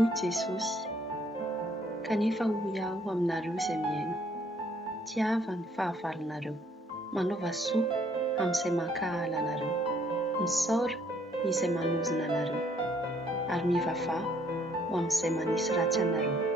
Hoy Jesosy, kanefa hoy aho aminareo izay miaino, tiava ny fahavalonareo, manaova soa amin'izay mankahala anareo, misaora izay manozona anareo, ary mivavaha ho amin'izay manisy ratsy anareo.